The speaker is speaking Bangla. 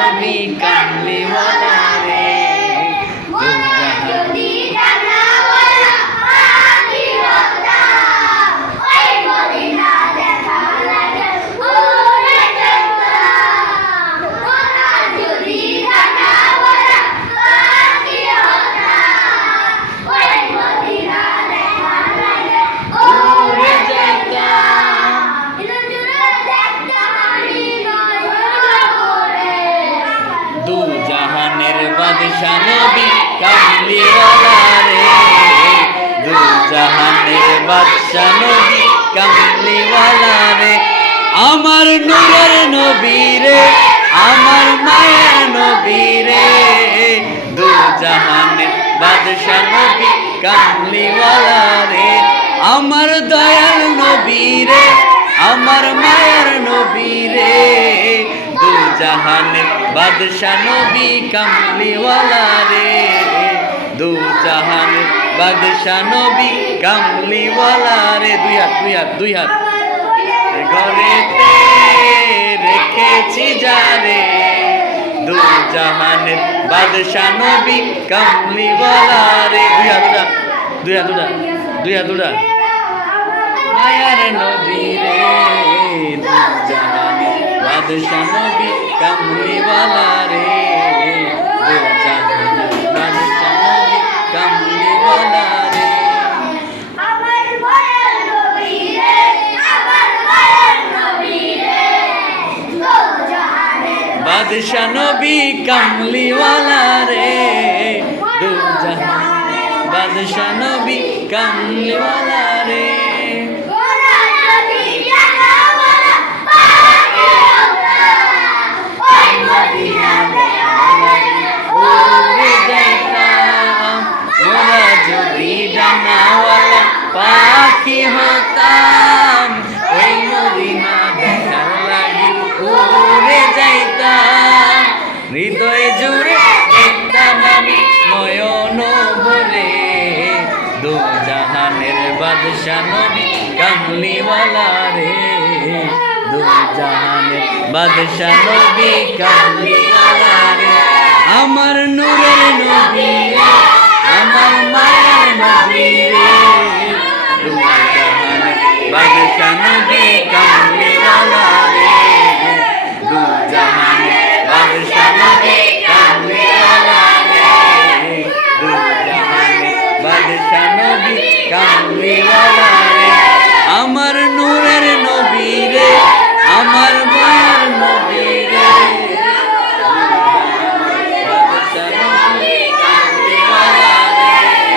নবী কামলিওয়ালা রে দু জাহান দু জাহানের বাদশা নবী কামলিওয়ালা রে দু জাহানের বাদশা নবী কামলিওয়ালা রে আমার নূরের নবী রে আমার মায়ের নবী রে দু জাহানের বাদশা নবী কামলিওয়ালা রে আমার দয়াল নবী রে আমার মায়ের নবী রে দু জাহানের বাদশা নবী কামলিওয়ালা রে দু জাহানের বাদশা নবী কামলিওয়ালা রে দুই হাত ঘরেতে রেখেছি যারে দু জাহানের বাদশা নবী কামলিওয়ালা রে দুই হাত মায়ার নবী রে দু জাহানের বাদশা নবী কামলিওয়ালা রে দু জাহানের বাদশা নবী কামলিওয়ালা রে বাদশা নবী কামলিওয়ালা রে দু জাহানের বাদশা নবী কামলিওয়ালা রে যদি ডানাওয়ালা পাখি হতাম ওই মদিনা দেখার লাগি উড়ে যাইতাম হৃদয় জুড়ে দেখতাম আমি নয়ন ভরে দু জাহানের বাদশা নবী কামলিওয়ালা রে দু জাহানের বাদশা নবী কামলিওয়ালা রে আমার নূরের নবী রে আমার মায়ের নবী রে দু জাহানের বাদশা নবী কামলিওয়ালা